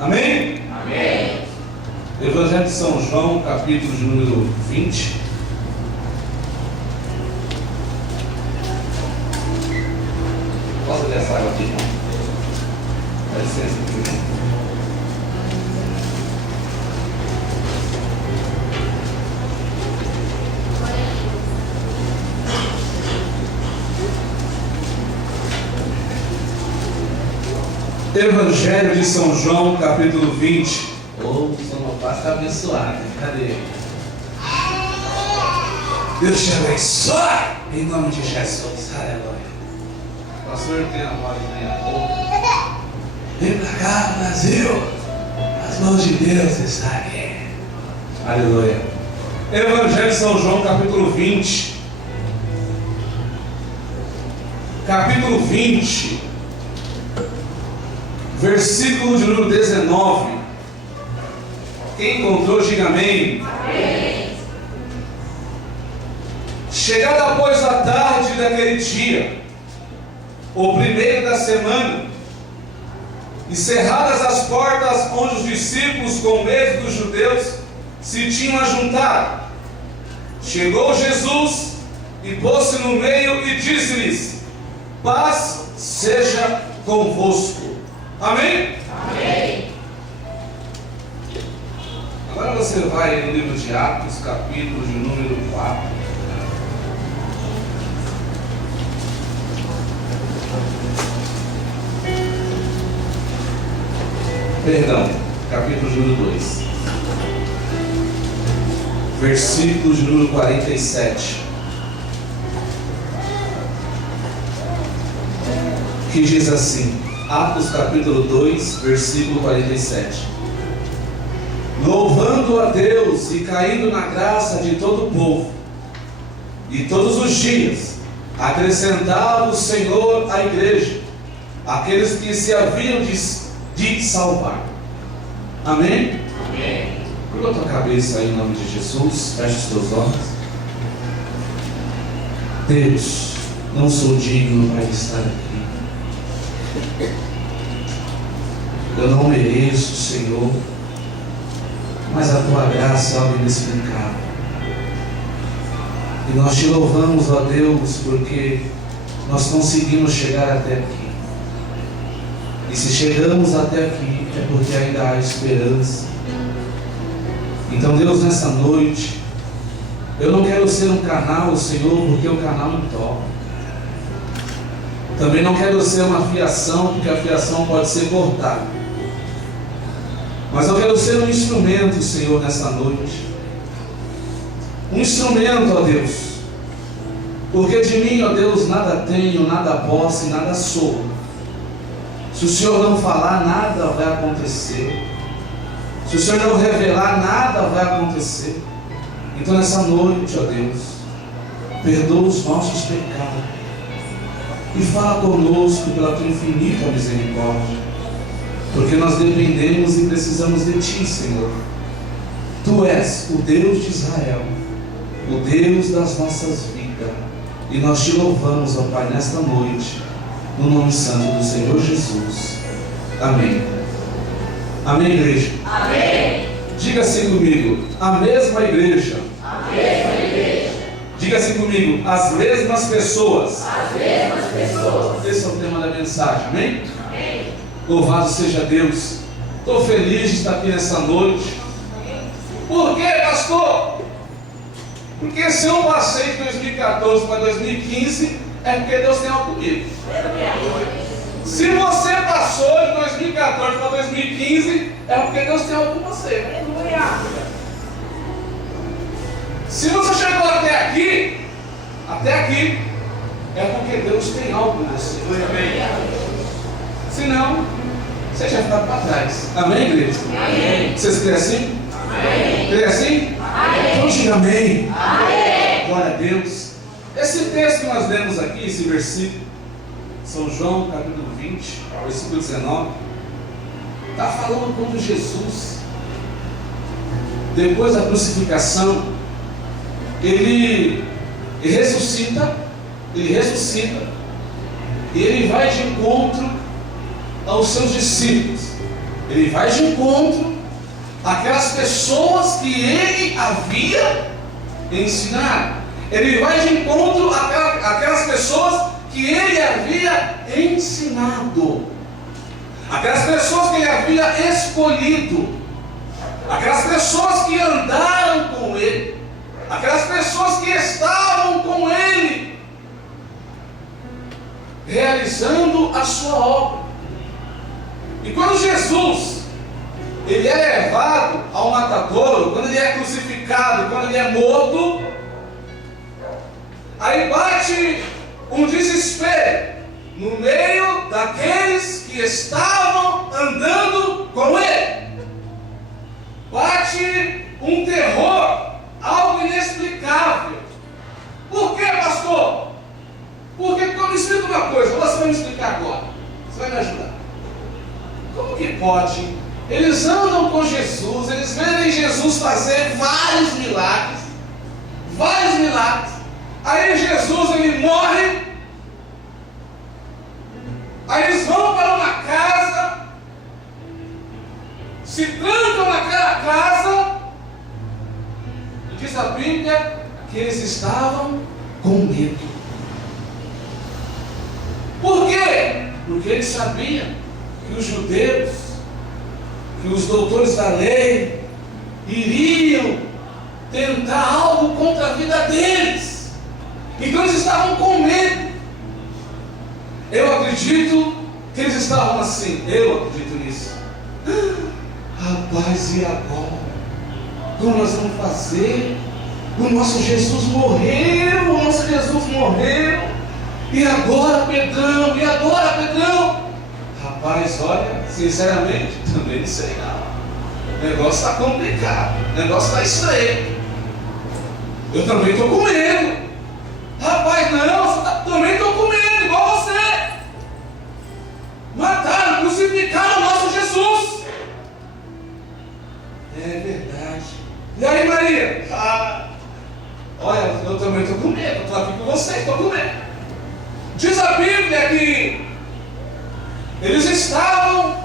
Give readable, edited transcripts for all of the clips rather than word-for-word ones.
Amém? Amém. Evangelho de São João, capítulo de número 20. Posso ler essa água aqui, irmão? Dá licença, irmão. Evangelho de São João, capítulo 20. O sonopar está abençoado. Cadê? Deus te abençoe em nome de Jesus. Aleluia. O pastor tem a voz meia boca. Vem pra cá, Brasil. As mãos de Deus estão aqui. Aleluia. Evangelho de São João, capítulo 20. Capítulo 20. Versículo de número 19. Quem encontrou, diga amém. Amém. Chegada, pois, a tarde daquele dia, o primeiro da semana, e cerradas as portas onde os discípulos, com medo dos judeus, se tinham ajuntado, chegou Jesus e pôs-se no meio e disse-lhes: paz seja convosco. Amém? Amém. Agora você vai no livro de Atos, capítulo de número 4. Perdão, capítulo de número 2. Versículo de número 47. Que diz assim: Atos capítulo 2, versículo 47. Louvando a Deus e caindo na graça de todo o povo, e todos os dias acrescentava o Senhor à igreja aqueles que se haviam de salvar. Amém? Amém. Curva a tua cabeça aí em nome de Jesus. Feche os teus olhos. Deus, não sou digno para estar aqui. Eu não mereço, Senhor, mas a tua graça é algo inexplicável. E nós te louvamos, ó Deus, porque nós conseguimos chegar até aqui. E se chegamos até aqui, é porque ainda há esperança. Então, Deus, nessa noite, eu não quero ser um canal, Senhor, porque o canal me toca. Também não quero ser uma fiação, porque a fiação pode ser cortada. Mas eu quero ser um instrumento, Senhor, nessa noite. Um instrumento, ó Deus. Porque de mim, ó Deus, nada tenho, nada posso e nada sou. Se o Senhor não falar, nada vai acontecer. Se o Senhor não revelar, nada vai acontecer. Então nessa noite, ó Deus, perdoa os nossos pecados. E fala conosco pela tua infinita misericórdia. Porque nós dependemos e precisamos de ti, Senhor. Tu és o Deus de Israel, o Deus das nossas vidas. E nós te louvamos, ó Pai, nesta noite, no nome santo do Senhor Jesus. Amém. Amém, igreja? Amém. Diga assim comigo: a mesma igreja. A mesma igreja. Diga assim comigo: as mesmas pessoas. As mesmas pessoas. Esse é o tema da mensagem, amém? Amém. Louvado seja Deus. Estou feliz de estar aqui nessa noite. Por quê, pastor? Porque se eu passei de 2014 para 2015, é porque Deus tem algo comigo. Se você passou de 2014 para 2015, é porque Deus tem algo com você. Se você chegou até aqui, é porque Deus tem algo com você. Se não, você já está para trás. Amém, igreja? Amém. Vocês creem assim? Amém. Creem assim? Amém. Então diga amém. Amém. Glória a Deus. Esse texto que nós lemos aqui, esse versículo, São João, capítulo 20, versículo 19, está falando quando Jesus, depois da crucificação, ele ressuscita, e ele vai de encontro aos seus discípulos. Ele vai de encontro àquelas pessoas que ele havia ensinado. Ele vai de encontro àquelas pessoas que ele havia ensinado. Aquelas pessoas que ele havia escolhido. Aquelas pessoas que andaram com ele. Aquelas pessoas que estavam com ele, realizando a sua obra. E quando Jesus, ele é levado ao matadouro, quando ele é crucificado, quando ele é morto, aí bate um desespero no meio daqueles que estavam andando com ele. Bate um terror, algo inexplicável. Por que, pastor? Porque, me explica uma coisa, você vai me explicar agora, você vai me ajudar. Como que pode? Eles andam com Jesus, eles veem Jesus fazer vários milagres. Aí Jesus, ele morre. Aí eles vão para uma casa, se trancam naquela casa, e diz a Bíblia que eles estavam com medo. Por quê? Porque eles sabiam que os judeus, que os doutores da lei, iriam tentar algo contra a vida deles. Então eles estavam com medo. Eu acredito que eles estavam assim. Eu acredito nisso. Rapaz, e agora? Como nós vamos fazer? O nosso Jesus morreu. E agora, Pedrão? Rapaz, olha, sinceramente, também não sei não. O negócio está complicado. O negócio está estranho. Eu também estou com medo. Rapaz, não, também estou com medo, igual você. Mataram, crucificaram o nosso Jesus. É verdade. E aí, Maria? Olha, eu também estou com medo. Estou aqui com você, estou com medo. Diz a Bíblia que eles estavam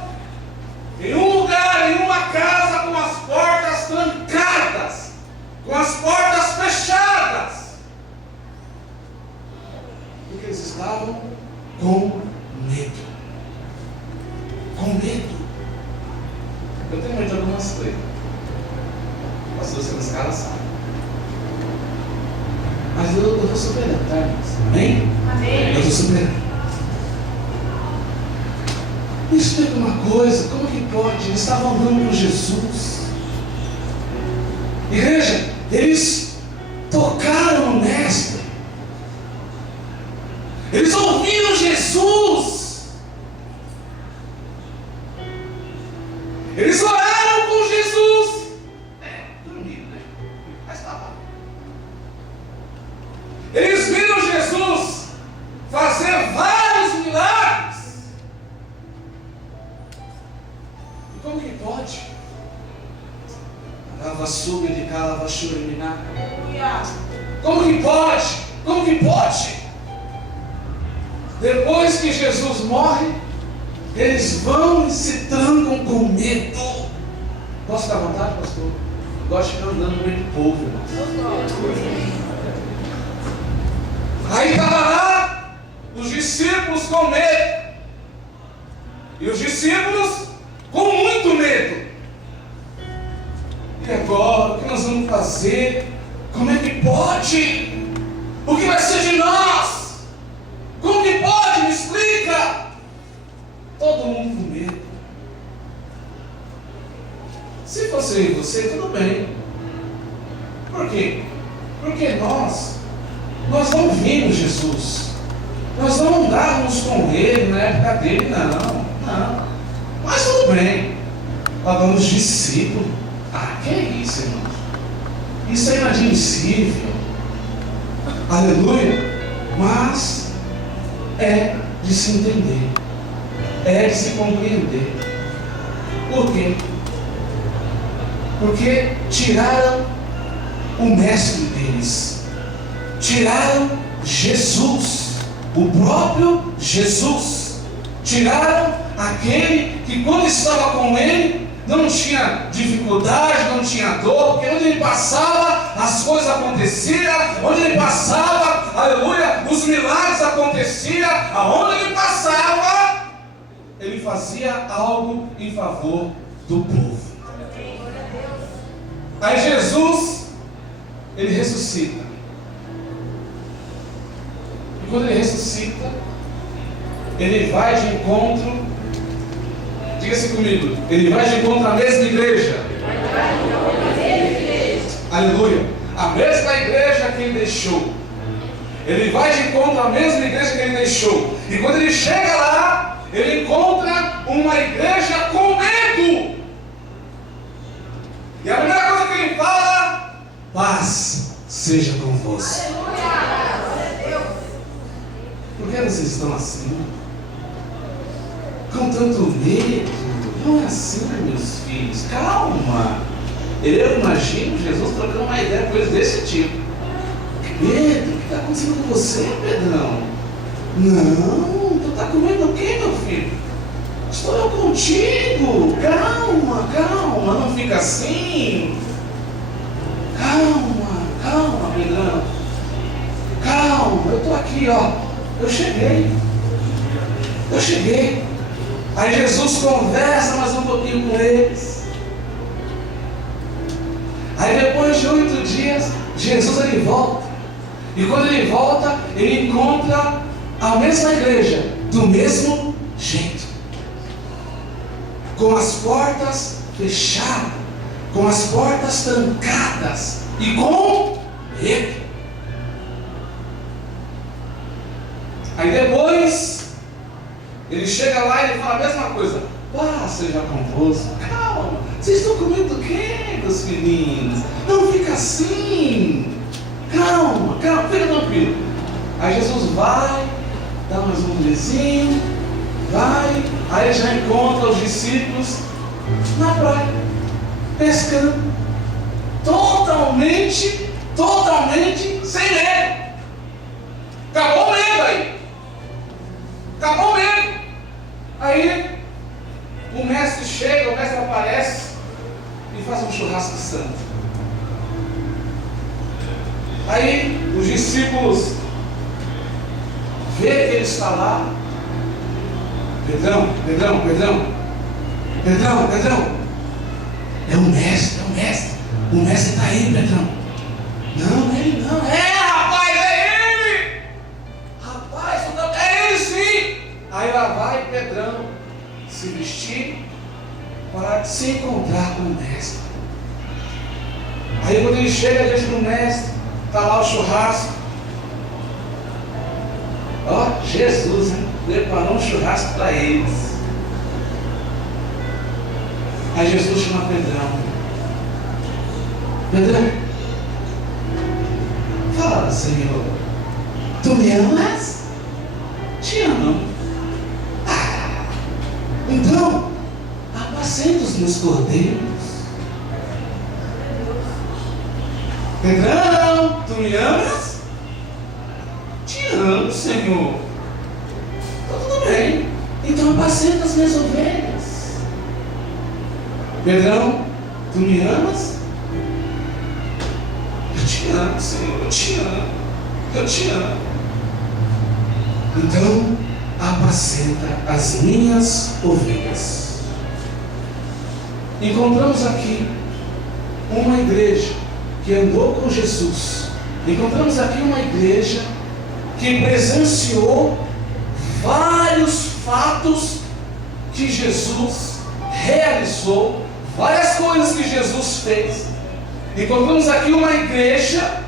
em um lugar, em uma casa, com as portas trancadas, com as portas fechadas, porque eles estavam com medo. Eu tenho medo de algumas coisas. O pastor Silas Carlos sabe. Mas eu estou superando, tá? Amém? Amém. Eu estou superando. Me explica uma coisa, como que pode? Eles estavam andando com Jesus. Igreja, eles tocaram no Mestre. Eles ouviram Jesus. Eles oraram com Jesus. Dormiram, né? Mas estava. Eles viram Jesus fazer vários milagres. E como que pode? Lava suba de cá, lava churiminá. Como que pode? Depois que Jesus morre, eles vão e se trancam com medo. Posso ficar à vontade, pastor? Eu gosto de ficar andando no meio do povo, irmãos. Aí estava lá os discípulos com medo. E os discípulos com muito medo. E agora, o que nós vamos fazer? Como é que pode? O que vai ser de nós? Como que pode? Me explica. Todo mundo com medo. Se fosse eu e você, tudo bem. Por quê? Porque nós não vimos Jesus. Nós não andávamos com ele na época dele, não. Mas tudo bem. Agora os discípulos. Que é isso, irmão? Isso é inadmissível. Aleluia. Mas é de se entender. É de se compreender. Por quê? Porque tiraram o mestre deles. Tiraram Jesus. O próprio Jesus. Tiraram aquele que quando estava com ele, não tinha dificuldade, não tinha dor, porque onde ele passava, as coisas aconteciam, onde ele passava, aleluia, os milagres aconteciam, aonde ele passava, ele fazia algo em favor do povo. Aí Jesus, ele ressuscita. E quando ele ressuscita, ele vai de encontro, diga-se comigo, ele vai de encontro à mesma igreja. Aleluia. A mesma igreja que ele deixou. Ele vai de encontro à mesma igreja que ele deixou. E quando ele chega lá, ele encontra uma igreja com medo. E a primeira coisa que ele fala: paz seja convosco. Por que vocês estão assim? Com tanto medo? Não é assim, meus filhos. Calma. Eu imagino Jesus trocando uma ideia com eles desse tipo. Medo? O que está acontecendo com você, Pedrão? Não, tu está com medo do quê, meu filho? Estou eu contigo. Calma, calma, não fica assim. Calma, Pedrão. Calma, eu estou aqui, ó. Eu cheguei. Aí Jesus conversa mais um pouquinho com eles. Aí depois de 8 dias, Jesus ele volta. E quando ele volta, ele encontra a mesma igreja, do mesmo jeito. Com as portas fechadas, com as portas trancadas e com medo. Aí depois, ele chega lá e ele fala a mesma coisa: paz seja convosco. Calma, vocês estão com medo do quê, meus filhinhos? Não fica assim. Calma, fica tranquilo. Aí Jesus vai, dá mais um beijinho, vai, aí ele já encontra os discípulos na praia, pescando, totalmente sem medo. Acabou o medo aí. Acabou o medo. Aí o mestre chega, o mestre aparece e faz um churrasco santo. Aí os discípulos vê que ele está lá. Pedrão. É o mestre. O mestre está aí, Pedrão. Não, ele não. Rapaz, é ele. Rapaz, é ele sim. Aí lá vai Pedrão se vestir para se encontrar com o mestre. Aí quando ele chega diante do mestre, está lá o churrasco. Ó, Jesus, hein? Preparou um churrasco para eles. Aí Jesus chama Pedrão, fala, Senhor, tu me amas? Te amo. Então, apacenta os meus cordeiros. Pedrão, tu me amas? Te amo, Senhor. Então, tudo bem. Então apacenta as minhas ovelhas. Pedrão, tu me amas? Eu te amo, Senhor. Eu te amo. Então apacenta as minhas ovelhas. Encontramos aqui uma igreja que andou com Jesus. Encontramos aqui uma igreja que presenciou vários fatos que Jesus realizou, várias coisas que Jesus fez. Encontramos aqui uma igreja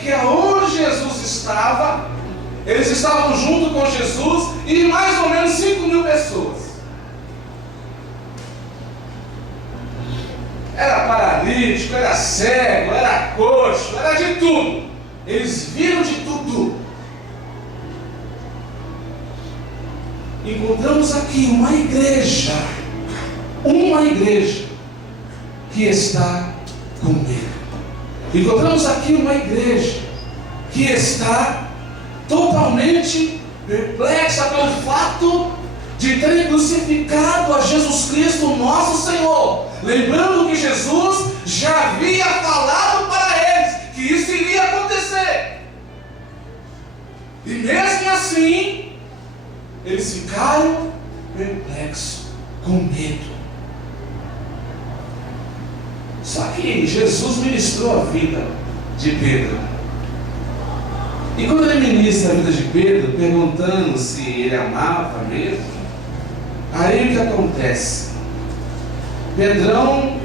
que aonde Jesus estava, eles estavam junto com Jesus e mais ou menos 5.000 pessoas. Era paralítico, era cego, era coxo, era de tudo. Eles viram de tudo. Encontramos aqui uma igreja que está com medo. Encontramos aqui uma igreja que está totalmente perplexa pelo fato de terem crucificado a Jesus Cristo, nosso Senhor, lembrando que Jesus já havia falado para eles que isso iria acontecer. E mesmo assim, eles ficaram perplexos, com medo. Só que Jesus ministrou a vida de Pedro. E quando ele ministra a vida de Pedro, perguntando se ele amava mesmo, aí o que acontece? Pedrão,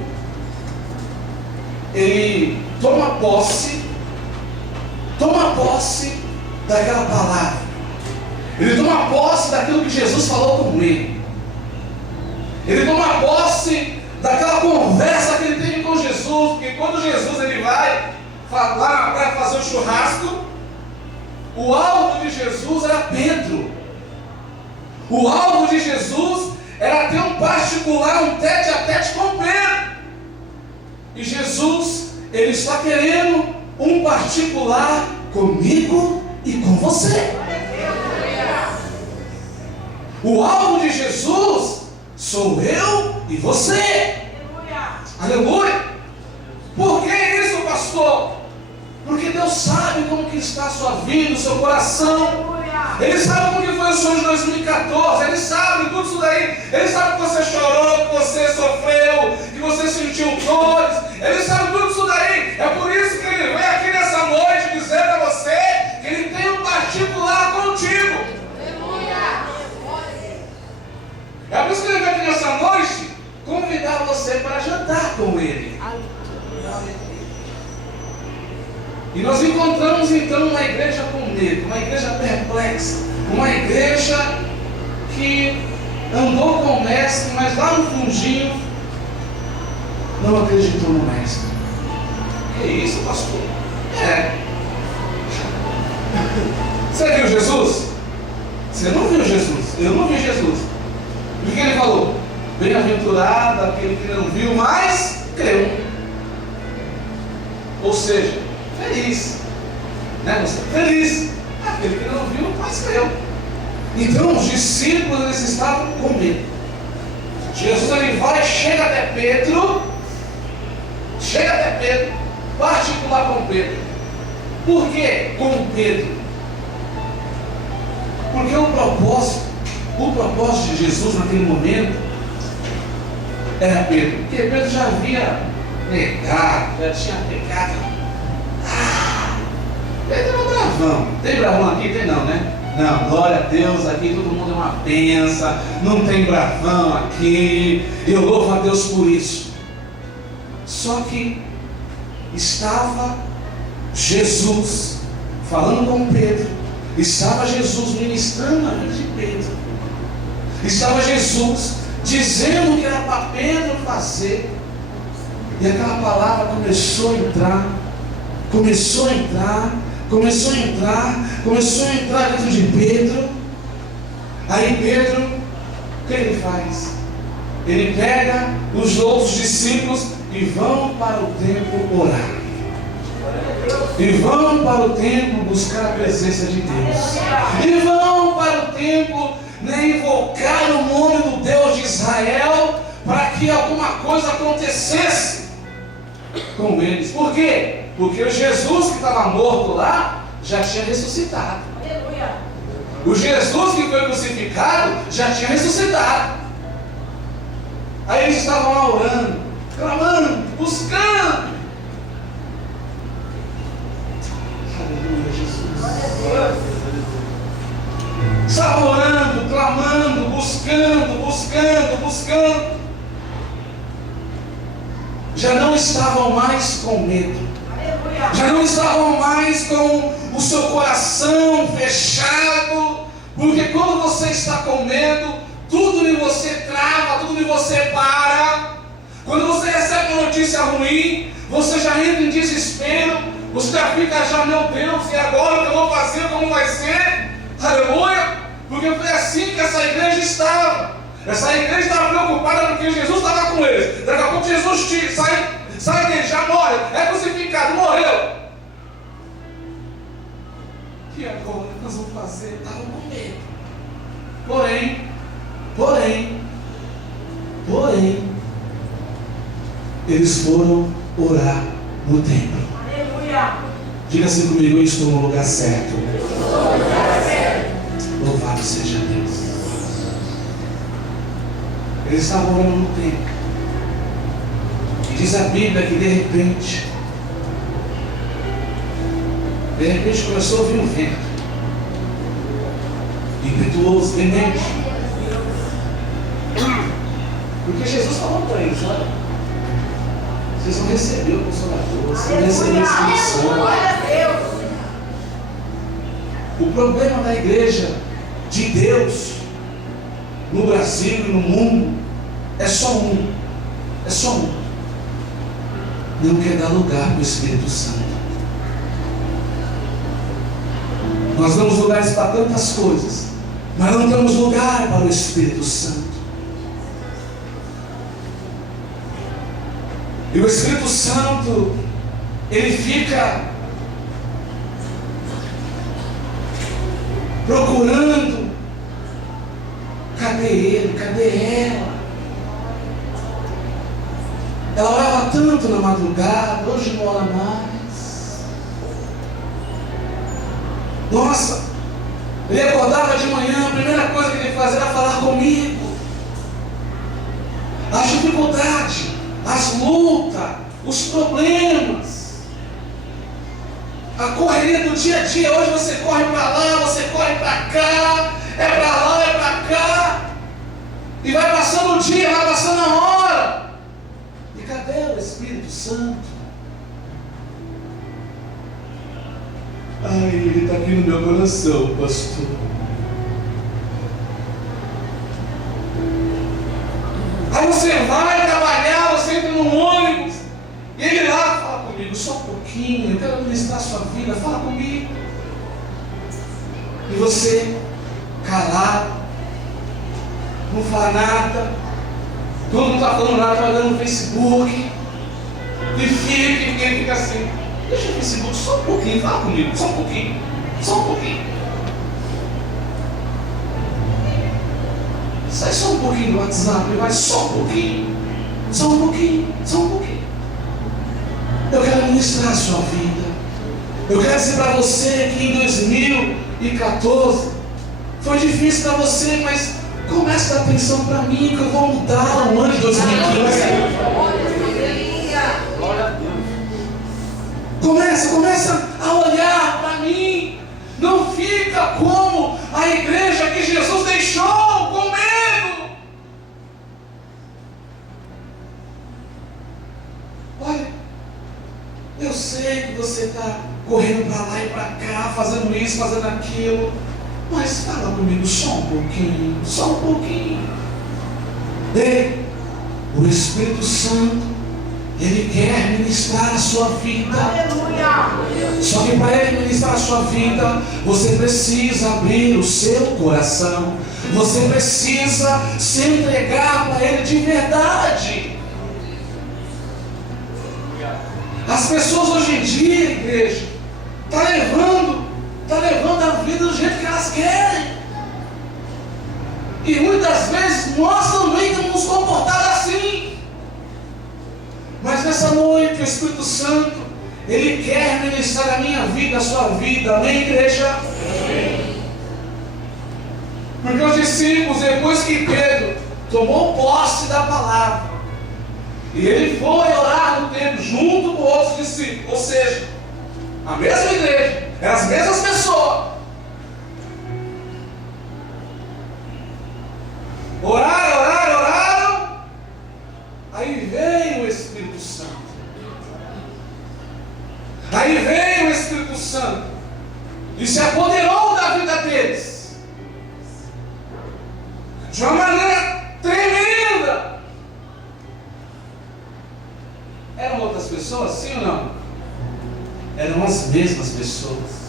ele toma posse daquela palavra. Ele toma posse daquilo que Jesus falou com ele. Ele toma posse daquela conversa que ele teve com Jesus, porque quando Jesus ele vai falar para fazer o churrasco, o alvo de Jesus era Pedro. O alvo de Jesus era ter um particular, um tete a tete com Pedro. E Jesus, ele está querendo um particular comigo e com você. O alvo de Jesus sou eu e você. Aleluia. Por que isso, pastor? Porque Deus sabe como que está a sua vida, o seu coração. Ele sabe como que foi o seu ano de 2014. Ele sabe tudo isso daí. Ele sabe que você chorou, que você sofreu, que você sentiu dores. Ele sabe tudo isso daí. É por isso que ele vem aqui nessa noite dizer para você que ele tem um particular contigo. É por isso que ele vem aqui nessa noite convidar você para jantar com ele. E nós encontramos então uma igreja com medo, uma igreja perplexa, uma igreja que andou com o mestre, mas lá no fundinho não acreditou no mestre. Que isso, pastor? Você viu Jesus? Você não viu Jesus? Eu não vi Jesus. O que ele falou? Bem-aventurado aquele que não viu, mas creu. Ou seja, feliz, né? Você feliz, aquele que não viu, mas creu. Então os discípulos eles estavam com medo. Jesus ele vai, chega até Pedro, particular com Pedro. Por que com Pedro? Porque o propósito de Jesus naquele momento era Pedro, porque Pedro já havia negado, já tinha pecado. Pedro era bravão. Tem bravão aqui? Tem não, né? Não, glória a Deus, aqui todo mundo é uma benção, não tem bravão aqui, eu louvo a Deus por isso. Só que estava Jesus falando com Pedro, estava Jesus ministrando a vida de Pedro, estava Jesus dizendo o que era para Pedro fazer, e aquela palavra começou a entrar dentro de Pedro. Aí Pedro, o que ele faz? Ele pega os outros discípulos e vão para o templo orar. E vão para o templo buscar a presença de Deus. E vão para o templo invocar o nome do Deus de Israel para que alguma coisa acontecesse com eles. Por quê? Porque o Jesus que estava morto lá já tinha ressuscitado. Aleluia. O Jesus que foi crucificado já tinha ressuscitado. Aí eles estavam lá orando, clamando, buscando. Aleluia, Jesus. Estavam orando, clamando, buscando. Já não estavam mais com medo. Já não estavam mais com o seu coração fechado, porque quando você está com medo, tudo em você trava, tudo em você para. Quando você recebe uma notícia ruim, você já entra em desespero, você já fica meu Deus, e agora o que eu vou fazer, como vai ser? Aleluia! Porque foi assim que essa igreja estava. Essa igreja estava preocupada porque Jesus estava com eles. Daqui a pouco Jesus sai dele, já morre, é crucificado, morreu. E agora o que nós vamos fazer? Estavam com medo. Porém, eles foram orar no templo. Aleluia. Diga assim comigo: eu estou no lugar certo. Louvado seja Deus. Eles estavam orando no templo. E diz a Bíblia que de repente começou a ouvir um vento impetuoso, veemente. Porque Jesus falou para eles: olha, vocês vão receber o Consolador, vocês vão receber a instrução. O problema da igreja de Deus no Brasil e no mundo é só um. Não quer dar lugar para o Espírito Santo. Nós damos lugares para tantas coisas, mas não damos lugar para o Espírito Santo. E o Espírito Santo, ele fica procurando: cadê ele? Cadê ela? Ela orava tanto na madrugada, hoje não ora mais. Nossa, ele acordava de manhã, a primeira coisa que ele fazia era falar comigo. As dificuldades, as lutas, os problemas, a correria do dia a dia. Hoje você corre para lá, você corre para cá, é para lá, é para cá, e vai passando o dia, vai passando a hora. E cadê o Espírito Santo? Ai, ele está aqui no meu coração, pastor. Aí você vai trabalhar, você entra no ônibus, e ele lá fala comigo: só um pouquinho, eu quero administrar a sua vida, fala comigo. E você, calado, não fala nada, todo mundo está falando nada, está olhando no Facebook, e ele fica assim: deixa o Facebook só um pouquinho, fala comigo, só um pouquinho. Sai só um pouquinho do WhatsApp, vai só um pouquinho. Eu quero ministrar a sua vida. Eu quero dizer para você que em 2014 foi difícil para você, mas comece a dar atenção para mim, que eu vou mudar o ano de 2015. Começa a olhar para mim. Não fica como a igreja que Jesus deixou, com medo. Olha, eu sei que você está correndo para lá e para cá, fazendo isso, fazendo aquilo, mas fala comigo só um pouquinho. Ei, o Espírito Santo, ele quer ministrar a sua vida. Aleluia. Só que para ele ministrar a sua vida, você precisa abrir o seu coração. Você precisa se entregar para ele de verdade. As pessoas hoje em dia, igreja, estão levando a vida do jeito que elas querem. E muitas vezes nós também temos nos comportado assim. Mas nessa noite o Espírito Santo, ele quer ministrar a minha vida, a sua vida. Amém, igreja? Amém. Porque os discípulos, depois que Pedro tomou posse da palavra, e ele foi orar no templo junto com outros discípulos, ou seja, a mesma igreja, as mesmas pessoas, oraram, aí veio o Espírito Santo. E se apoderou da vida deles de uma maneira tremenda. Eram outras pessoas, sim ou não? Eram as mesmas pessoas.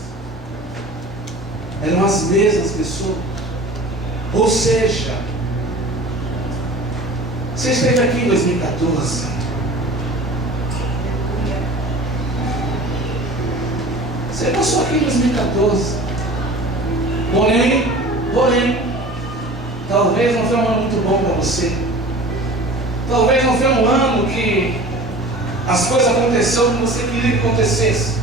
Ou seja, você esteve aqui em 2014. Você passou aqui em 2014. Porém, talvez não foi um ano muito bom para você. Talvez não foi um ano que as coisas aconteceram como você queria que acontecesse.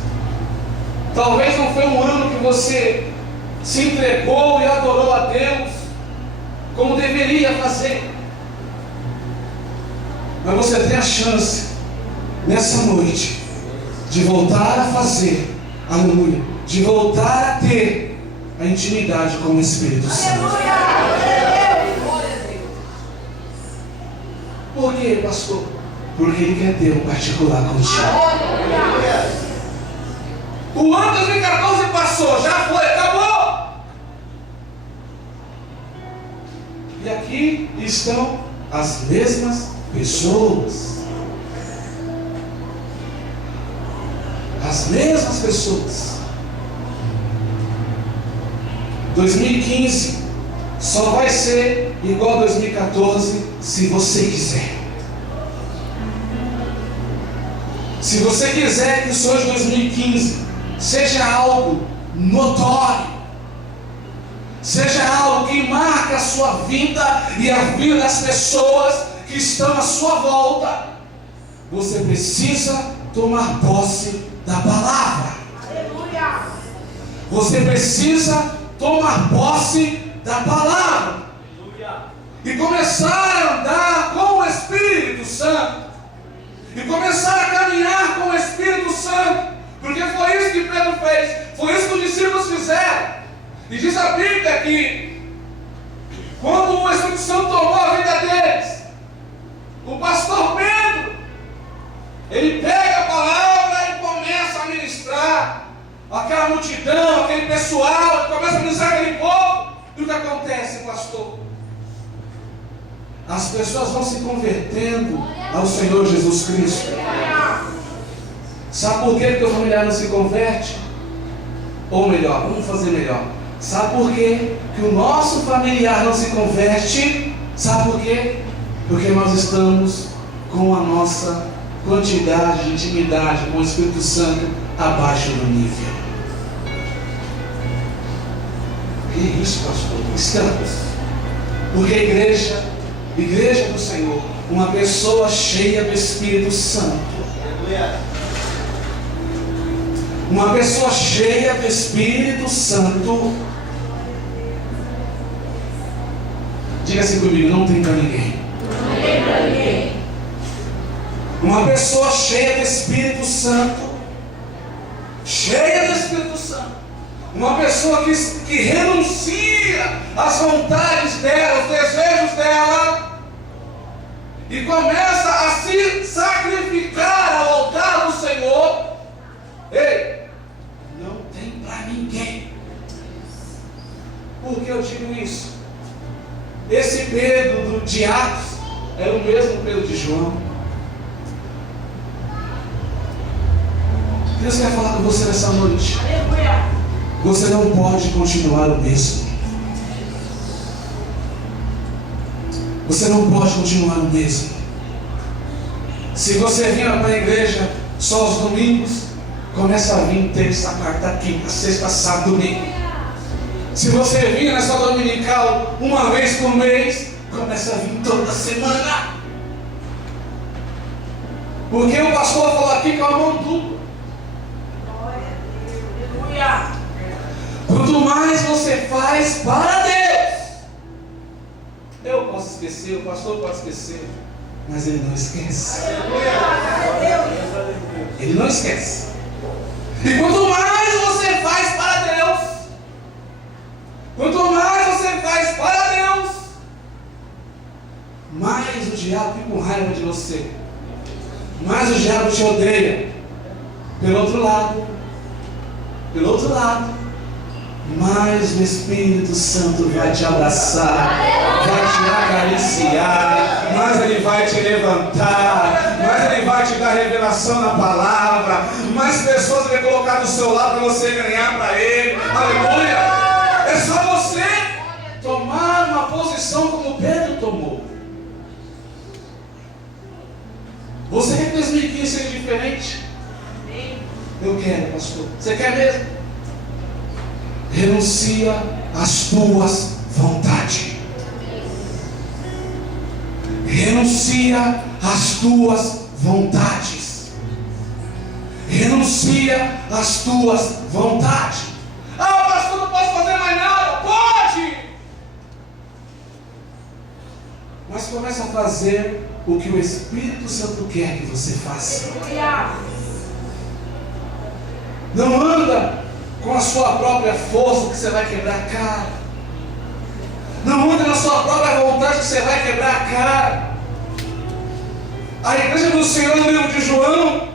Talvez não foi um ano que você se entregou e adorou a Deus como deveria fazer. Mas você tem a chance, nessa noite, de voltar a fazer, aleluia, de voltar a ter a intimidade com o Espírito Santo. Por quê, pastor? Porque Ele quer ter um particular contigo. O ano 2014 passou, já foi, acabou. E aqui estão as mesmas pessoas. As mesmas pessoas. 2015 só vai ser igual a 2014 se você quiser. Se você quiser que o seu de 2015 seja algo notório, seja algo que marque a sua vida e a vida das pessoas que estão à sua volta, você precisa tomar posse da palavra. Aleluia. Você precisa tomar posse da palavra. Aleluia. E começar a andar com o Espírito Santo. E começar a caminhar com o Espírito Santo. Porque foi isso que Pedro fez. Foi isso que os discípulos fizeram. E diz a Bíblia que quando o Espírito Santo tomou a vida deles, o pastor Pedro, ele pega a palavra e começa a ministrar aquela multidão, aquele pessoal, começa a ministrar aquele povo. E o que acontece, pastor? As pessoas vão se convertendo ao Senhor Jesus Cristo. Sabe por que o teu familiar não se converte? Ou melhor, vamos fazer melhor. Sabe por que o nosso familiar não se converte? Sabe por quê? Porque nós estamos com a nossa quantidade de intimidade com o Espírito Santo abaixo do nível. Que isso, pastor? Estamos. Porque a igreja do Senhor, uma pessoa cheia do Espírito Santo. Uma pessoa cheia do Espírito Santo. Diga assim comigo, não tem para ninguém. Não tem para ninguém. Uma pessoa cheia do Espírito Santo. Cheia do Espírito Santo. Uma pessoa que renuncia às vontades dela, os desejos dela, e começa a se sacrificar ao altar do Senhor. Ei, não tem para ninguém. Por que eu digo isso? Esse Pedro de Atos era o mesmo Pedro de João. Deus quer falar com você nessa noite. Você não pode continuar o mesmo. Você não pode continuar o mesmo. Se você vinha para a igreja só aos domingos, começa a vir terça, quarta, quinta, sexta, sábado, domingo. Se você vinha na sua dominical uma vez por mês, começa a vir toda semana. Porque o pastor falou aqui com a mão dupla. Quanto mais você faz para Deus, eu posso esquecer, o pastor pode esquecer, mas ele não esquece. Ele não esquece. E quanto mais você faz para Deus, quanto mais você faz para Deus, mais o diabo fica com raiva de você, mais o diabo te odeia. Pelo outro lado, mais o Espírito Santo vai te abraçar, vai te acariciar, mais ele vai te levantar, mais ele vai te dar revelação na palavra, mais pessoas ele vai colocar do seu lado para você ganhar para ele. Aleluia! É só você tomar uma posição como Pedro tomou. Você quer que 2015 seja diferente? Eu quero, pastor. Você quer mesmo? renuncia às tuas vontades. Renuncia às tuas vontades. Renuncia às tuas vontades. Ah, pastor, não posso fazer mais nada. Pode! Mas começa a fazer o que o Espírito Santo quer que você faça. Não anda com a sua própria força que você vai quebrar a cara. Não anda na sua própria vontade que você vai quebrar a cara. A igreja do Senhor no livro de João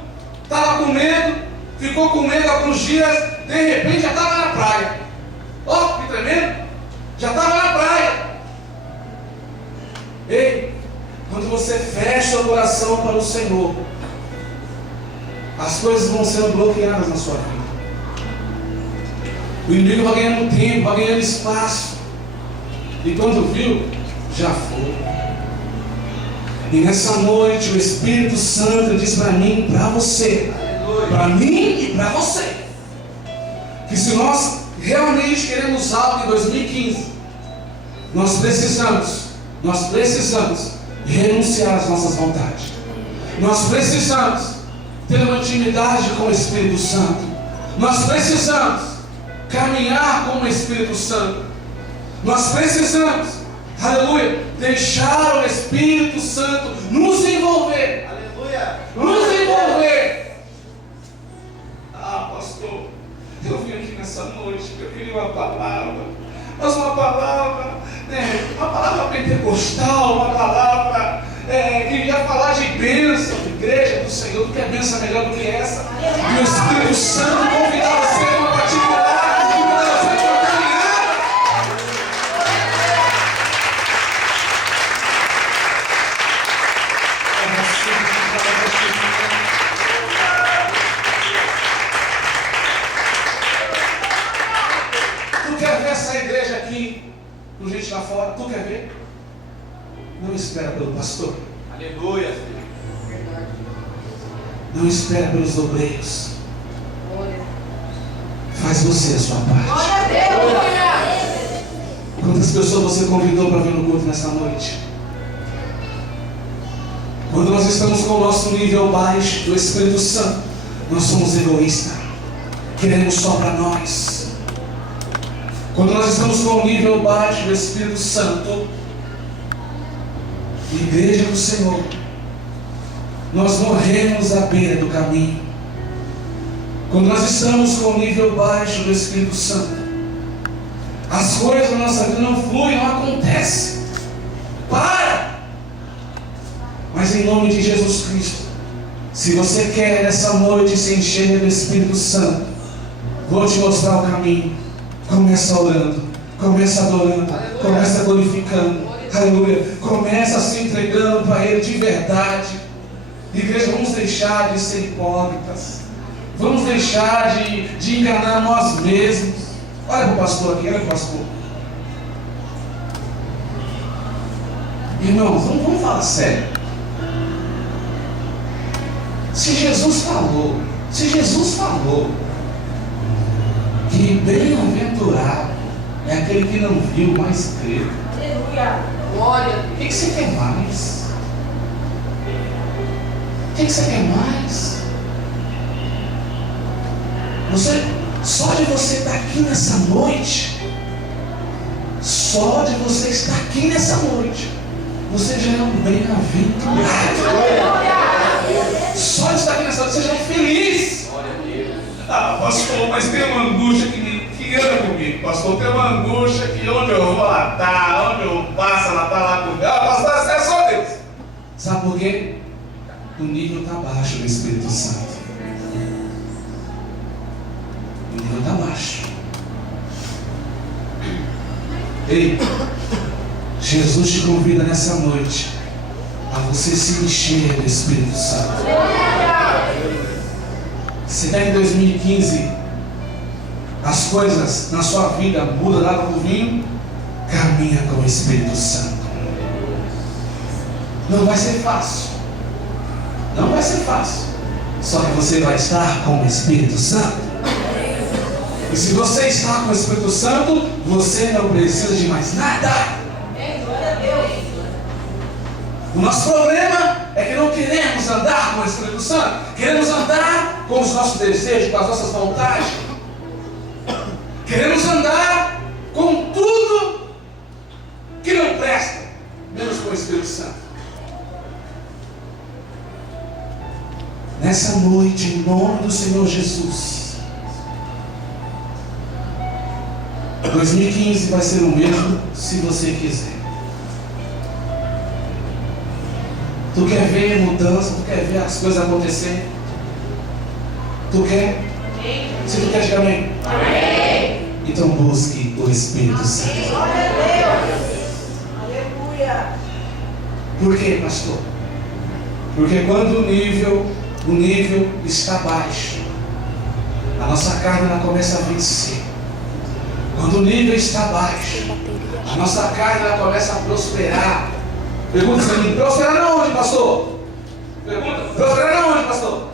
estava com medo, ficou com medo alguns dias, de repente já estava na praia. Ó, que tremendo! Já estava na praia. Ei, quando você fecha o coração para o Senhor, as coisas vão sendo bloqueadas na sua vida. O inimigo vai ganhando tempo, vai ganhando espaço. E quando viu, já foi. E nessa noite o Espírito Santo diz para mim, para você, para mim e para você, que se nós realmente queremos algo em 2015, nós precisamos renunciar às nossas vontades. Nós precisamos ter uma intimidade com o Espírito Santo. Nós precisamos caminhar com o Espírito Santo. Nós precisamos, aleluia, deixar o Espírito Santo nos envolver. Aleluia. Nos envolver. Ah, pastor, eu vim aqui nessa noite, eu queria uma palavra. Mas uma palavra, uma palavra pentecostal, uma palavra que ia falar de bênção, de igreja do Senhor, que é bênção melhor do que essa. E o Espírito Santo convidar você a uma particular, convidar você a uma caminhada. Tu quer ver essa igreja aqui, com gente lá fora? Tu quer ver? Não espera pelo pastor. Aleluia. Não espera pelos obreiros. Faz você a sua parte. Quantas pessoas você convidou para vir no culto nessa noite? Quando nós estamos com o nosso nível baixo do Espírito Santo, nós somos egoístas. Queremos só para nós. Quando nós estamos com o nível baixo do Espírito Santo, igreja do Senhor, nós morremos à beira do caminho. Quando nós estamos com o nível baixo do Espírito Santo, as coisas da nossa vida não fluem, não acontecem. Para! Mas em nome de Jesus Cristo, se você quer nessa noite se encher do Espírito Santo, vou te mostrar o caminho. Começa orando, começa adorando, começa glorificando. Aleluia. Começa se entregando para Ele de verdade. Igreja, vamos deixar de ser hipócritas. Vamos deixar de enganar nós mesmos. Olha para o pastor aqui, olha para o pastor. Irmãos, vamos falar sério. Se Jesus falou que bem-aventurado é aquele que não viu, mas creu. Glória. O que você quer mais? O que você quer mais? Só de você estar aqui nessa noite, você já é um bem-aventurado. Só de estar aqui nessa noite, você já é feliz. Ah, pastor, mas tem uma angústia que anda comigo, pastor. Tem uma angústia que onde eu vou lá tá, onde eu passo, ela está lá comigo. Ah, pastor, é só Deus. Sabe por quê? O nível está baixo do Espírito Santo. O nível está baixo. Ei, Jesus te convida nessa noite a você se encher do Espírito Santo. Se quer em 2015 as coisas na sua vida mudam da água para o vinho, caminha com o Espírito Santo. Não vai ser fácil. Só que você vai estar com o Espírito Santo. E se você está com o Espírito Santo, você não precisa de mais nada. O nosso problema é que não queremos andar com o Espírito Santo. Queremos andar com os nossos desejos, com as nossas vontades. Queremos andar com tudo que não presta, menos com o Espírito Santo. Nessa noite, em nome do Senhor Jesus, 2015 vai ser o mesmo se você quiser. Tu quer ver mudança, tu quer ver as coisas acontecerem? Tu quer? Amém. Se tu quer, diga amém. Amém. Então busque o Espírito Santo. Glória a Deus. Aleluia. Por quê, pastor? Porque quando o nível está baixo, a nossa carne ela começa a vencer. Quando o nível está baixo, a nossa carne ela começa a prosperar. Pergunta para mim, prosperar na onde, pastor? Pergunta, prosperar na onde, pastor?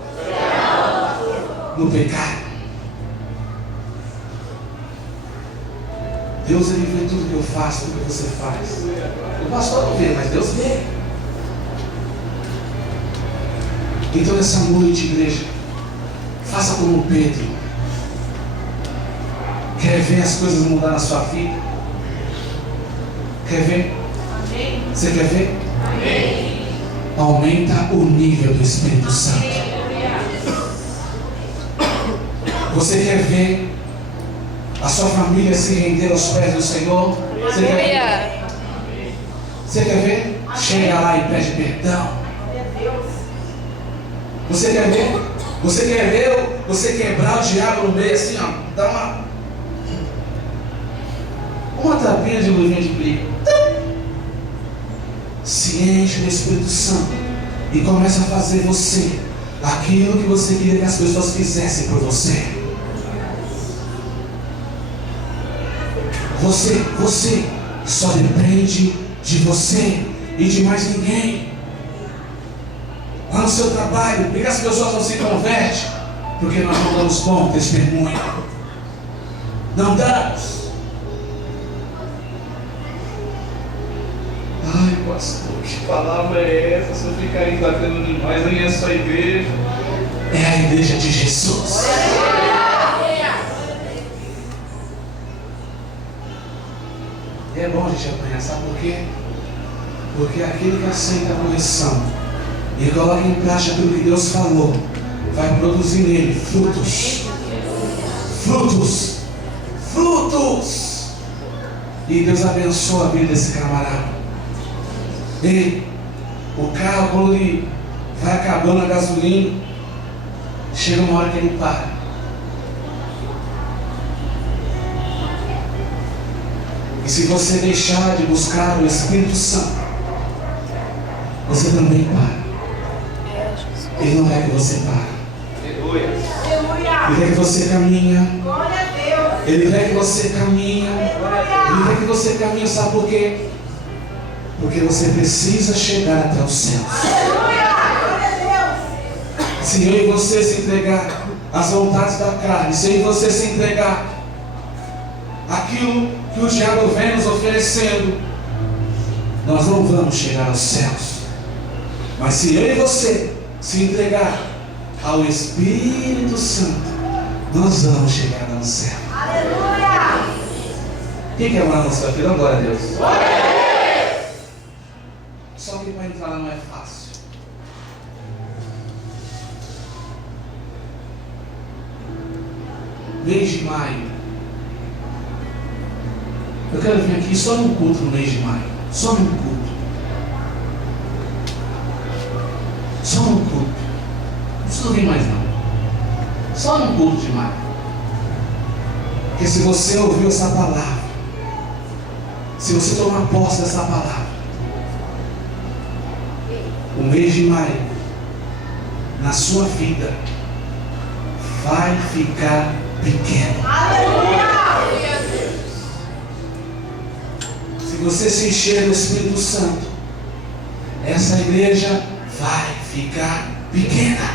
No pecado. Deus ele vê tudo que eu faço, tudo que você faz. O pastor não vê, mas Deus vê. Então nessa noite, igreja, faça como Pedro. Quer ver as coisas mudar na sua vida? Quer ver? Amém. Você quer ver? Amém. Aumenta o nível do Espírito Santo. Você quer ver a sua família se render aos pés do Senhor? Você quer ver? Você quer ver? Chega lá e pede perdão. Você quer ver? Você quer ver você quebrar o diabo no meio assim, ó? Dá uma tapinha de luvinha de brilho. Se enche do Espírito Santo e começa a fazer você aquilo que você queria que as pessoas fizessem por você. Você só depende de você e de mais ninguém. Lá no seu trabalho, por que as pessoas não se convertem? Porque nós não damos bom testemunho. Não damos. Ai, pastor, que palavra é essa? Se eu ficar aí batendo em nós, nem é só a igreja. É a igreja de Jesus. E é bom a gente apanhar, sabe por quê? Porque aquele que aceita a correção e coloca em prática aquilo que Deus falou, vai produzir nele frutos. Frutos. Frutos. E Deus abençoa a vida desse camarada. E o carro, quando ele vai acabando a gasolina, chega uma hora que ele para. E se você deixar de buscar o Espírito Santo, você também para. Ele não quer que você pare. Ele quer que você caminha. Ele quer que você caminha. Ele quer que você caminhe, sabe por quê? Porque você precisa chegar até os céus. Se eu e você se entregar às vontades da carne, se eu e você se entregar aquilo que o diabo vem nos oferecendo, nós não vamos chegar aos céus. Mas se eu e você se entregar ao Espírito Santo, nós vamos chegar ao céu. Aleluia! Quem quer morar no céu aqui? Dá glória a Deus. Só que para entrar lá não é fácil. Mês de maio. Eu quero vir aqui só num culto no mês de maio. Só num culto. Só num culto. Não precisa vir mais não. Só num culto de maio. Porque se você ouviu essa palavra, se você tomar posse dessa palavra, o mês de maio, na sua vida, vai ficar pequeno. Aleluia! Se você se encher do Espírito Santo, essa igreja vai ficar pequena.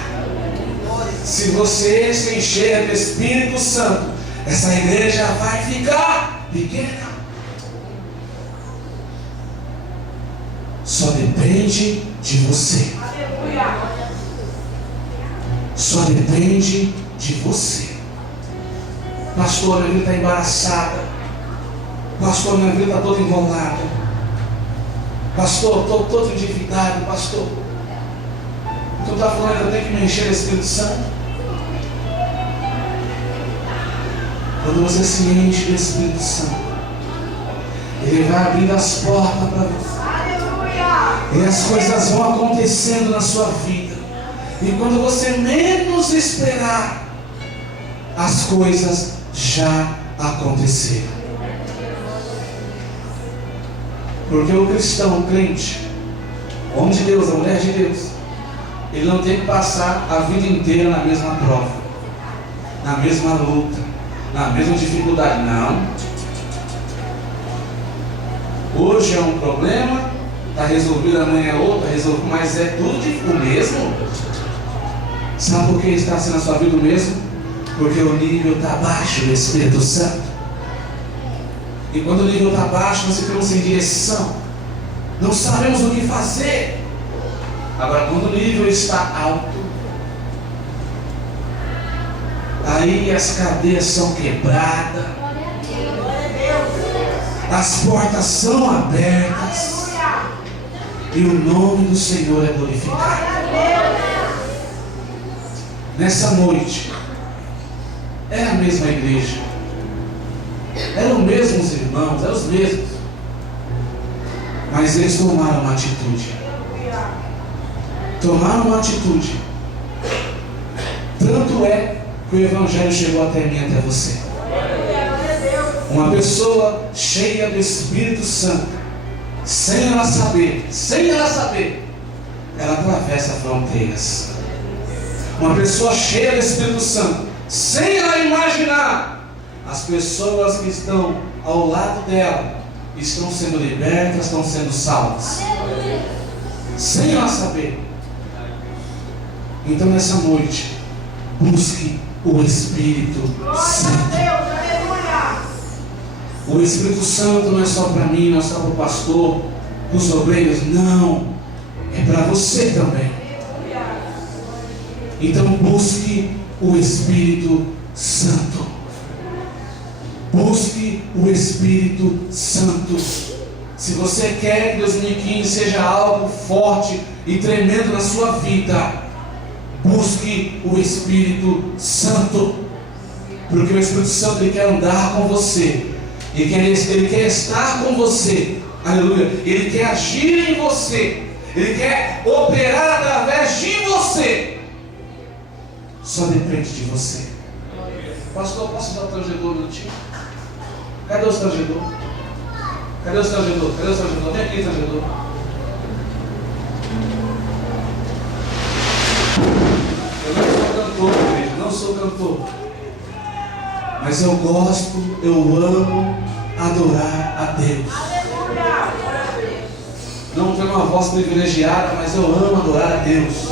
Se você se encher do Espírito Santo, essa igreja vai ficar pequena. Só depende de você. Só depende de você. Pastor, minha vida está embaraçada. Pastor, minha vida está toda enrolada. Pastor, estou todo endividado. Pastor, tu está falando que eu tenho que me encher do Espírito Santo? Quando você se enche do Espírito Santo, Ele vai abrindo as portas para você. E as coisas vão acontecendo na sua vida. E quando você menos esperar, as coisas já aconteceram. Porque o cristão, o crente, o homem de Deus, a mulher de Deus, ele não tem que passar a vida inteira na mesma prova, na mesma luta, na mesma dificuldade. Não. Hoje é um problema, está resolvido, amanhã é outro, resolvido, mas é tudo o mesmo. Sabe por que está sendo a sua vida o mesmo? Porque o nível está baixo do Espírito Santo. E quando o nível está baixo, nós ficamos sem direção, não sabemos o que fazer. Agora, quando o nível está alto, aí as cadeias são quebradas, as portas são abertas e o nome do Senhor é glorificado. Nessa noite, era a mesma igreja, eram os mesmos irmãos, eram os mesmos, mas eles tomaram uma atitude. Tomaram uma atitude. Tanto é que o Evangelho chegou até mim, até você. Uma pessoa cheia do Espírito Santo, sem ela saber, ela atravessa fronteiras. Uma pessoa cheia do Espírito Santo, sem ela imaginar, as pessoas que estão ao lado dela estão sendo libertas, estão sendo salvas, sem ela saber. Então nessa noite, busque o Espírito Santo. O Espírito Santo não é só para mim, não é só para o pastor, para os obreiros, não, é para você também. Então busque o Espírito Santo. Busque o Espírito Santo. Se você quer que 2015 seja algo forte e tremendo na sua vida, busque o Espírito Santo. Porque o Espírito Santo, ele quer andar com você, ele quer estar com você, aleluia. Ele quer agir em você, ele quer operar através de você. Só depende de você. Pastor, posso dar o tangedor um minutinho? Cadê os tangedor? Cadê os tangedor? Cadê os tangedor? Vem aqui, tangedor. Eu não sou cantor, igreja, não sou cantor. Mas eu gosto, eu amo adorar a Deus. Não tenho uma voz privilegiada, mas eu amo adorar a Deus.